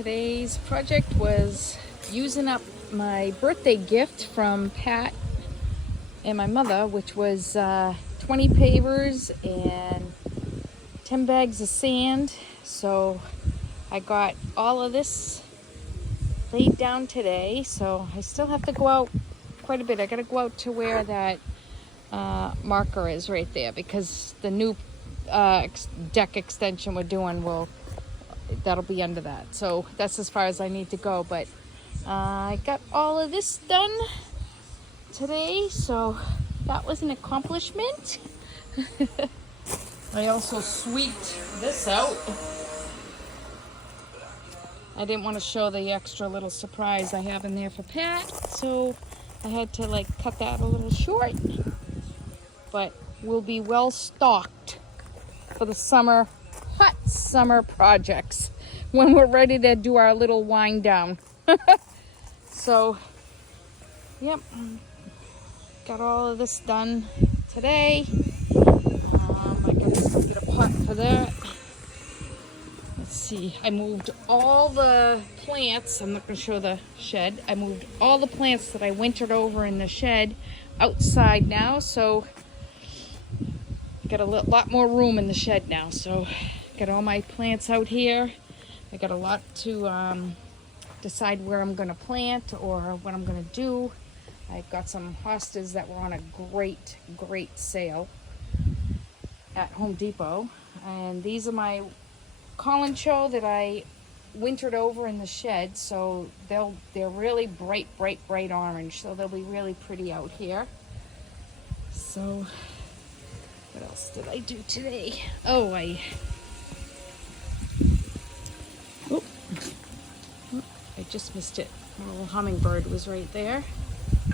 Today's project was using up my birthday gift from Pat and my mother, which was 20 pavers and 10 bags of sand. So I got all of this laid down today, so I still have to go out quite a bit. I gotta go out to where that marker is right there, because the new deck extension we're doing that'll be under that. So that's as far as I need to go, but I got all of this done today, so that was an accomplishment. I also sweeped this out. I didn't want to show the extra little surprise I have in there for Pat, so I had to cut that a little short, but we'll be well stocked for the hot summer projects when we're ready to do our little wind down. So, yep, got all of this done today. I gotta get a pot for that. Let's see, I moved all the plants. I'm not gonna show the shed. I moved all the plants that I wintered over in the shed outside now, so got a lot more room in the shed now. So got all my plants out here. I got a lot to decide where I'm gonna plant or what I'm gonna do. I got some hostas that were on a great sale at Home Depot, and these are my Collincho that I wintered over in the shed. So they're really bright orange, so they'll be really pretty out here. So what else did I do today? Oh, I just missed it. A little hummingbird was right there.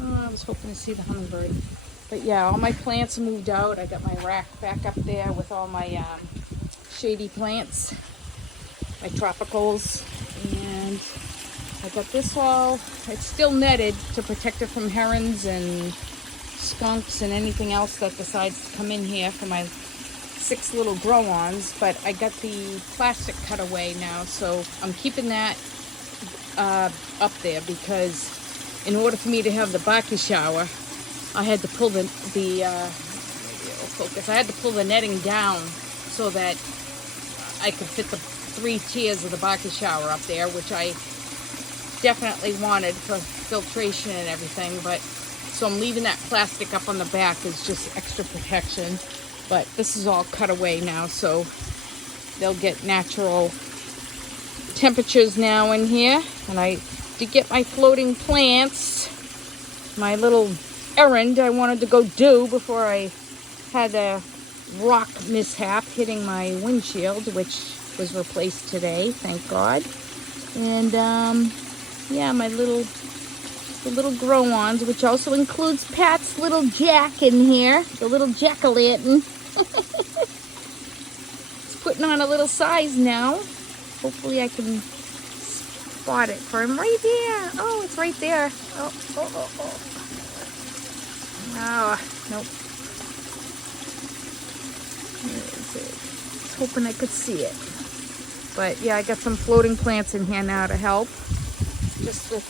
Oh, I was hoping to see the hummingbird. But yeah, all my plants moved out. I got my rack back up there with all my shady plants, my tropicals, and I got this all, it's still netted to protect it from herons and skunks and anything else that decides to come in here for my 6 little grow-ons. But I got the plastic cut away now, so I'm keeping that up there, because in order for me to have the baki shower, I had to pull the netting down so that I could fit the 3 tiers of the baki shower up there, which I definitely wanted for filtration and everything. But so I'm leaving that plastic up on the back as just extra protection. But this is all cut away now, so they'll get natural temperatures now in here. And I did get my floating plants, my little errand I wanted to go do before I had a rock mishap hitting my windshield, which was replaced today, thank God. And yeah, the little grow-ons, which also includes Pat's little Jack in here, the little jack-o'-lantern. It's putting on a little size now. Hopefully I can spot it for him right there. Oh, it's right there. Oh. Oh, nope. Where is it? I was hoping I could see it. But yeah, I got some floating plants in here now to help, just with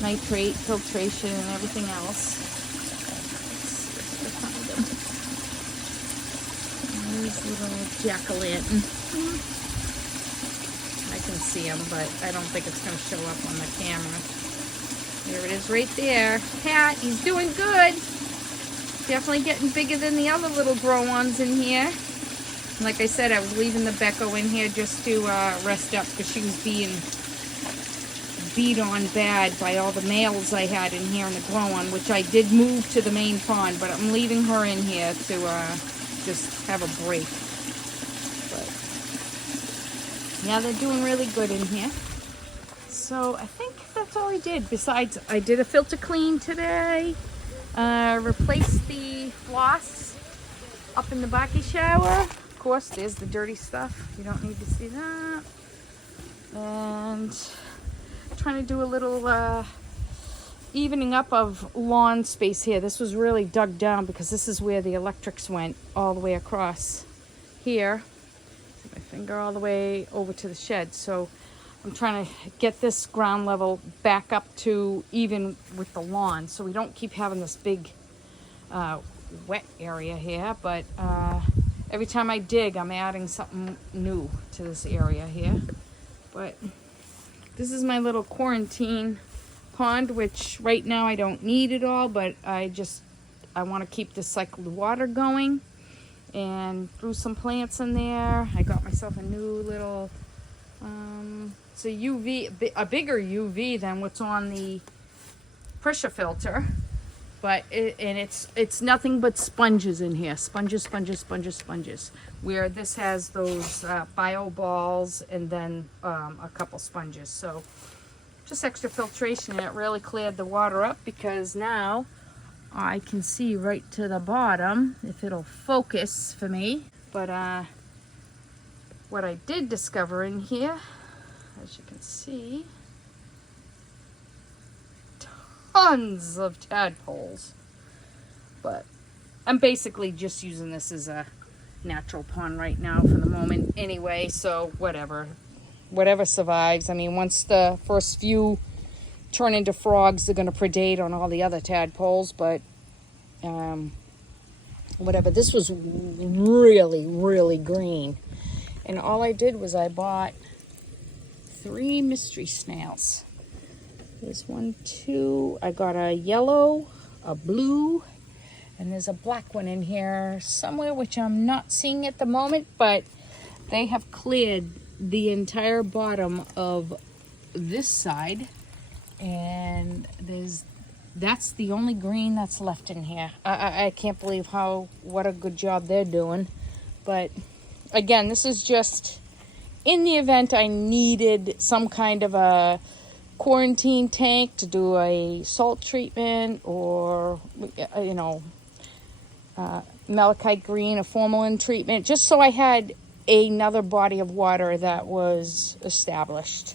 nitrate, filtration, and everything else. Let's see if I can find them. These little jack-o'-lantern. I can see them, but I don't think it's going to show up on the camera. There it is right there. Pat, he's doing good. Definitely getting bigger than the other little grow-ons in here. Like I said, I was leaving the Becco in here just to rest up, because she was being beat on bad by all the males I had in here in the grow-on, which I did move to the main pond, but I'm leaving her in here to just have a break. But yeah, they're doing really good in here. So I think that's all I did. Besides, I did a filter clean today. Replaced the floss up in the baki shower. Of course, there's the dirty stuff. You don't need to see that. And trying to do a little evening up of lawn space here. This was really dug down because this is where the electrics went all the way across here. My finger all the way over to the shed. So I'm trying to get this ground level back up to even with the lawn, so we don't keep having this big wet area here. But every time I dig, I'm adding something new to this area here. But this is my little quarantine pond, which right now I don't need it all, but I want to keep the cycled water going, and threw some plants in there. I got myself a new little, it's a UV, a bigger UV than what's on the pressure filter, but it's nothing but sponges in here. Sponges. Where this has those bio balls and then a couple sponges. So just extra filtration, and it really cleared the water up, because now I can see right to the bottom if it'll focus for me. But what I did discover in here, as you can see, tons of tadpoles. But I'm basically just using this as a natural pond right now for the moment anyway, so whatever survives. I mean, once the first few turn into frogs, they're going to predate on all the other tadpoles, but whatever. This was really green, and all I did was I bought 3 mystery snails. There's 1, 2, I got a yellow, a blue, and there's a black one in here somewhere, which I'm not seeing at the moment, but they have cleared the entire bottom of this side, and that's the only green that's left in here. I can't believe what a good job they're doing. But again, this is just in the event I needed some kind of a quarantine tank to do a salt treatment, or malachite green, a formalin treatment, just so I had another body of water that was established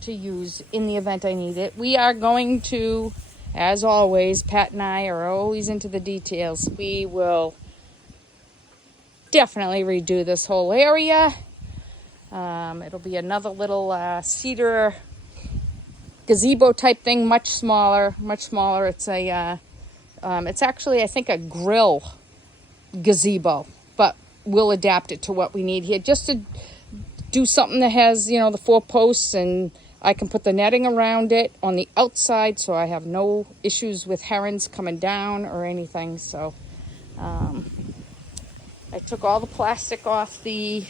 to use in the event I need it. We are going to, as always, Pat and I are always into the details. We will definitely redo this whole area. It'll be another little cedar gazebo type thing, much smaller. It's it's actually, I think, a grill gazebo, but we'll adapt it to what we need here, just to do something that has, the 4 posts, and I can put the netting around it on the outside, so I have no issues with herons coming down or anything. So I took all the plastic off the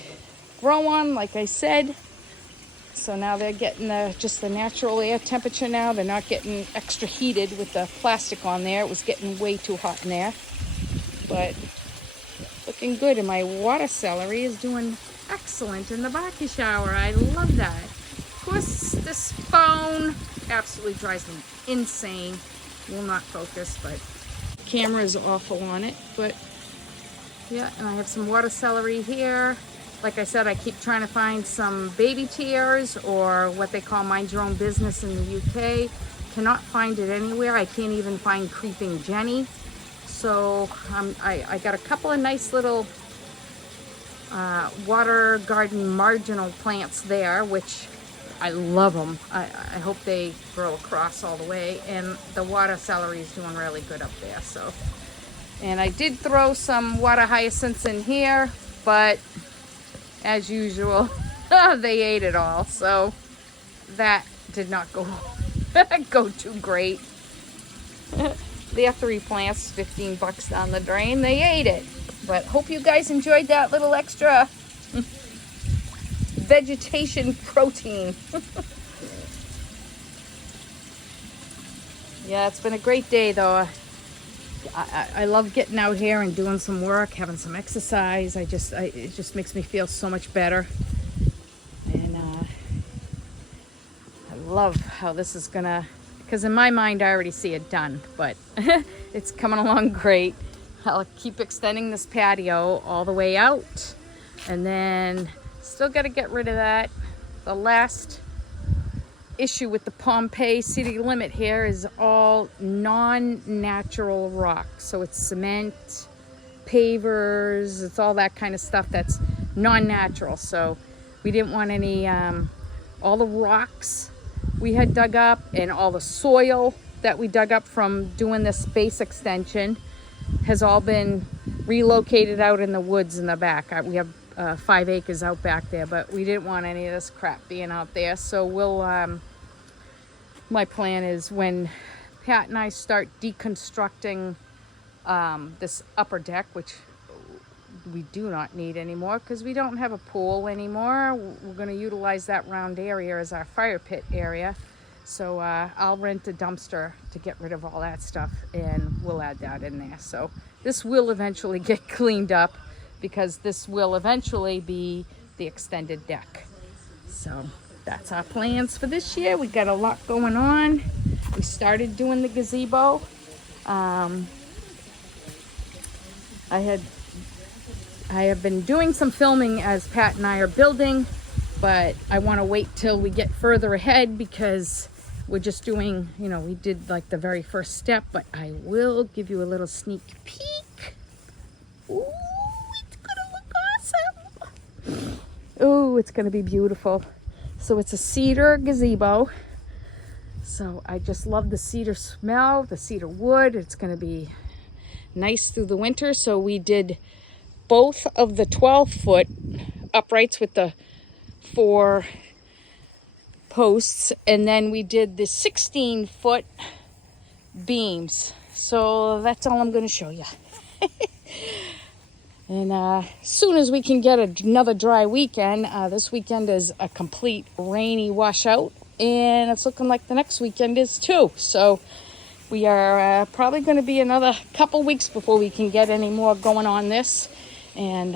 grow one, like I said. So now they're getting just the natural air temperature now. They're not getting extra heated with the plastic on there. It was getting way too hot in there. But looking good, and my water celery is doing excellent in the Baki shower. I love that. Of course, this phone absolutely drives me insane. Will not focus, but camera is awful on it. But yeah, and I have some water celery here. Like I said, I keep trying to find some baby tears, or what they call mind your own business in the UK. Cannot find it anywhere. I can't even find creeping Jenny. So I got a couple of nice little water garden marginal plants there, which I love them. I hope they grow across all the way, and the water celery is doing really good up there. So, and I did throw some water hyacinths in here, but as usual, they ate it all. So that did not go too great. There are 3 plants, $15 down the drain. They ate it. But hope you guys enjoyed that little extra vegetation protein. Yeah, it's been a great day though. I love getting out here and doing some work, having some exercise. It just makes me feel so much better. And I love how this is gonna, because in my mind I already see it done, but it's coming along great. I'll keep extending this patio all the way out, and then still got to get rid of that. The last issue with the Pompeii city limit here is all non-natural rock. So it's cement, pavers, it's all that kind of stuff that's non-natural. So we didn't want any all the rocks we had dug up and all the soil that we dug up from doing this base extension has all been relocated out in the woods in the back. We have 5 acres out back there, but we didn't want any of this crap being out there. So we'll, my plan is when Pat and I start deconstructing this upper deck, which we do not need anymore because we don't have a pool anymore. We're going to utilize that round area as our fire pit area. So I'll rent a dumpster to get rid of all that stuff, and we'll add that in there. So this will eventually get cleaned up because this will eventually be the extended deck. So that's our plans for this year. We got a lot going on. We started doing the gazebo. I have been doing some filming as Pat and I are building, but I want to wait till we get further ahead because we're just doing, you know, we did like the very first step, but I will give you a little sneak peek. Ooh, it's gonna look awesome. Ooh, it's gonna be beautiful. So it's a cedar gazebo. So I just love the cedar smell, the cedar wood. It's gonna be nice through the winter. So we did both of the 12-foot uprights with the 4 posts, and then we did the 16-foot beams. So that's all I'm going to show you. And as soon as we can get another dry weekend, this weekend is a complete rainy washout, and it's looking like the next weekend is too. So we are probably going to be another couple weeks before we can get any more going on this. And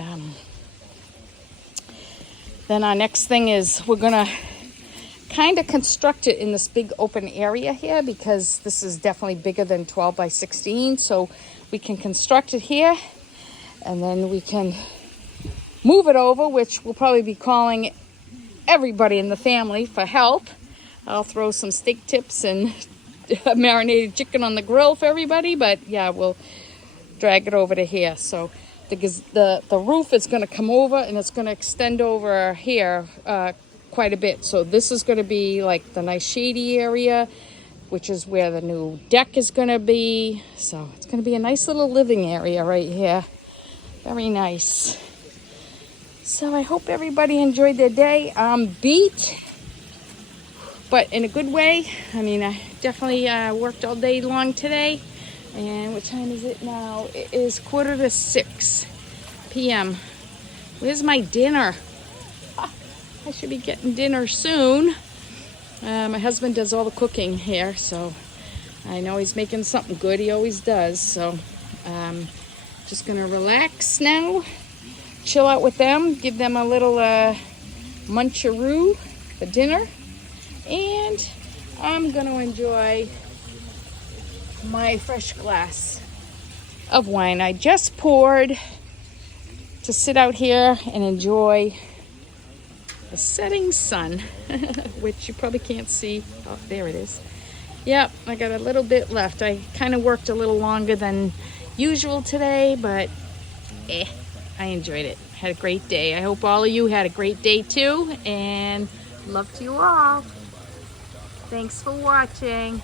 then our next thing is we're going to kind of construct it in this big open area here because this is definitely bigger than 12 by 16. So we can construct it here and then we can move it over, which we'll probably be calling everybody in the family for help. I'll throw some steak tips and marinated chicken on the grill for everybody, but yeah, we'll drag it over to here. So the roof is going to come over and it's going to extend over here quite a bit. So this is going to be like the nice shady area, which is where the new deck is going to be. So it's going to be a nice little living area right here. Very nice. So I hope everybody enjoyed their day. Beat, but in a good way. I mean, I definitely worked all day long today. And what time is it now? It is 5:45 p.m. Where's my dinner? I should be getting dinner soon. My husband does all the cooking here, so I know he's making something good. He always does. So just gonna relax now, chill out with them, give them a little muncharoo for dinner, and I'm gonna enjoy my fresh glass of wine I just poured to sit out here and enjoy the setting sun, which you probably can't see. Oh, there it is. Yep, I got a little bit left. I kind of worked a little longer than usual today, but I enjoyed it. Had a great day. I hope all of you had a great day too, and love to you all. Thanks for watching.